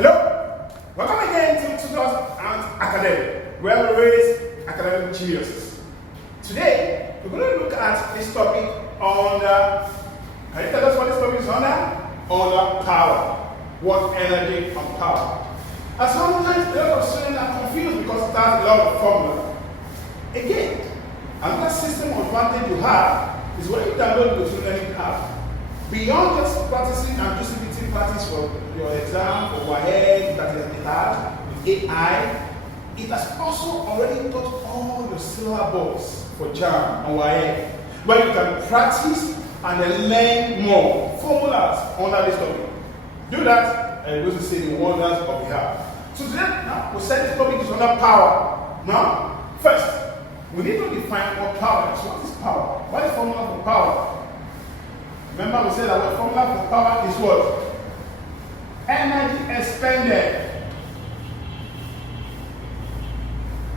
Hello, welcome again to Tutors and Academy, where we raise academic geniuses. Today, we're going to look at this topic on, can you tell us what this topic is on power. What energy and power. And sometimes a lot of students are confused because it has a lot of formula. Again, another system advantage you have is when you download the Go-To Learning app. Beyond just practicing and using practice for your exam, for WAEC, that it has, with AI, it has also already taught all the syllables for JAMB and WAEC, where you can practice and then learn more formulas under this topic. Do that, and you're going to see the wonders of the app. So today, now, we said this topic is under power. Now, first, we need to define what power is. What is power? What is the formula for power? Remember, we said that the formula for power is what? Energy expended.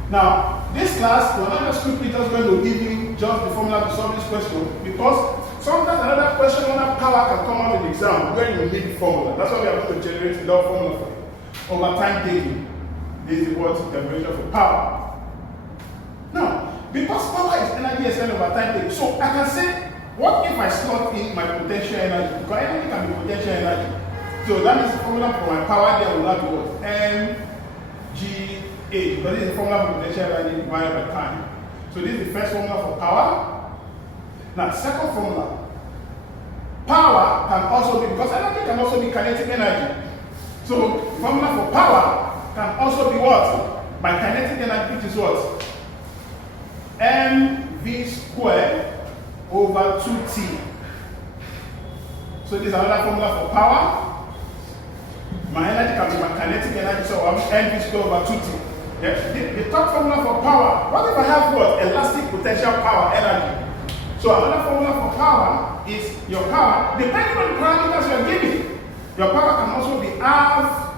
Now, this class, we're not just quickly just going to give you just the formula to solve this question, because sometimes another question on power can come out in the exam where you need the formula. That's why we are going to generate a lot of formula for you. Over time taking, this is what temperature for power. Now, because power is energy expended over time taking, so I can say, what if I slot in my potential energy? Because energy can be potential energy. So that means the formula for my power there will not be what? mgh. Because this is the formula for potential energy divided by time. So this is the first formula for power. Now, the second formula. Power can also be, because energy can also be kinetic energy. So the formula for power can also be what? By kinetic energy, which is what? mv squared over 2t. So this is another formula for power. My energy can be my kinetic energy, so I'm mv squared over 2t. Yes. The third formula for power. What if I have what? Elastic potential power energy. So another formula for power is your power, depending on the parameters you are giving. Your power can also be half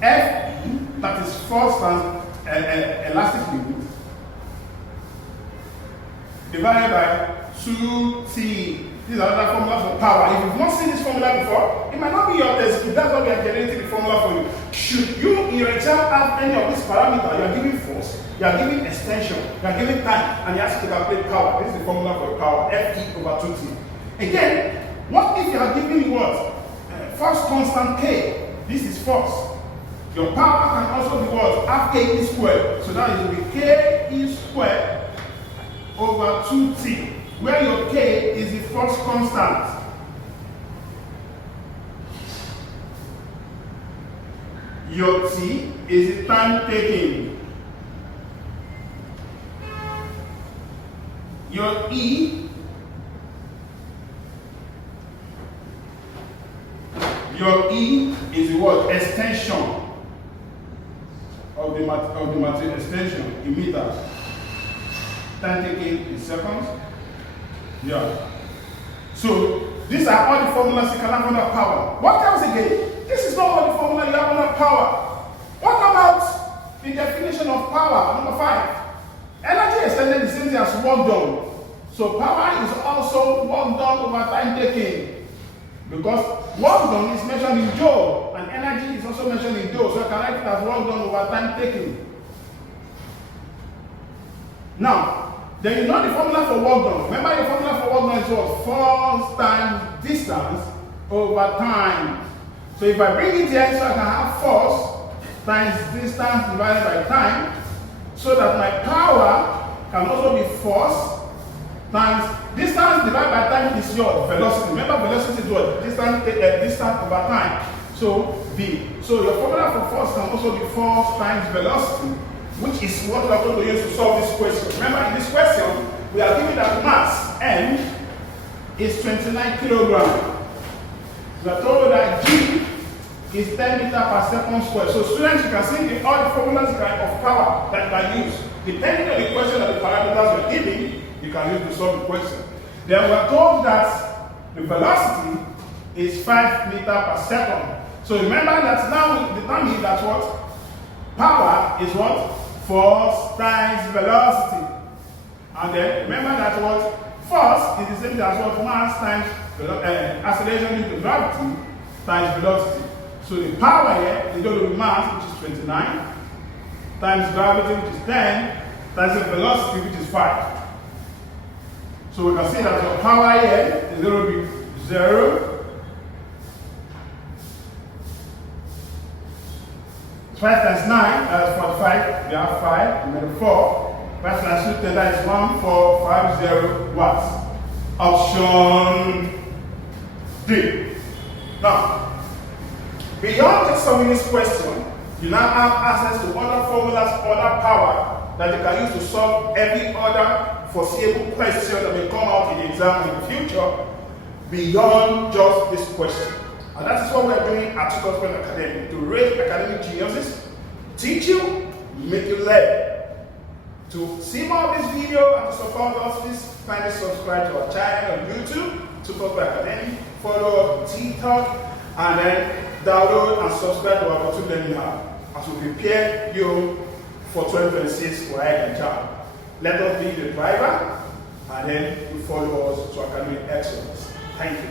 Fe, that is force times elastic fluid, divided by 2t. This is another formula for power. If you've not seen this formula before, it might not be your test, but that's why we are generating the formula for you. Should you in your exam have any of these parameters, you are giving force, you are giving extension, you are giving time, and you ask to calculate power. This is the formula for power, Fe over 2t. Again, what if you are giving what? Force constant K. This is force. Your power can also be what? Half Ke squared. So that will be Ke squared over 2t, where your K is the force constant. Your T is the time taken. Your E, is the what? Extension of the material, extension in meters. Time taken in seconds. Yeah. So these are all the formulas you can have under power. What else again? This is not all the formula you have under power. What about the definition of power? Number 5. Energy extended is the same as work done. So power is also work done over time taken. Because work done is measured in joule, and energy is also measured in joule. So I can write it as work done over time taken. Now, then you know the formula for work done. Remember the formula for work done is what? Force times distance over time. So if I bring it here, so I can have force times distance divided by time, so that my power can also be force times distance divided by time is your velocity. Remember, velocity is what? Distance over time. So V. So your formula for force can also be force times velocity, which is what we are going to use to solve this question. Remember, in this question, we are given that mass M is 29 kilograms. We are told that G is 10 meters per second squared. So students, you can see all the formulas of power that you can use. Depending on the question and the parameters you are giving, you can use to solve the question. Then we are told that the velocity is 5 meters per second. So remember that now we determine that what? Power is what? Force times velocity. And then remember that what? Force is the same as what? Mass times acceleration due to gravity. times velocity. So the power here is going to be mass, which is 29, times gravity, which is 10, times the velocity, which is 5. So we can see that the power here is going to be 0, 5 times 9, that is 45, we have 5, and then 4. 5 times 2, that is 1450 watts. Option D. Now, beyond just solving this question, you now have access to other formulas, other power that you can use to solve every other foreseeable question that may come out in the exam in the future beyond just this question. And that is what we are doing at Gospel Academy, to raise academic geniuses, teach you, make you learn. To see more of this video and to support us, please kindly subscribe to our channel on YouTube, Gospel Academy, follow us on TikTok, and then download and subscribe to our YouTube Learning Hub as we prepare you for 2026 WAEC and JAMB. Let us be the driver, and then you follow us to academic excellence. Thank you.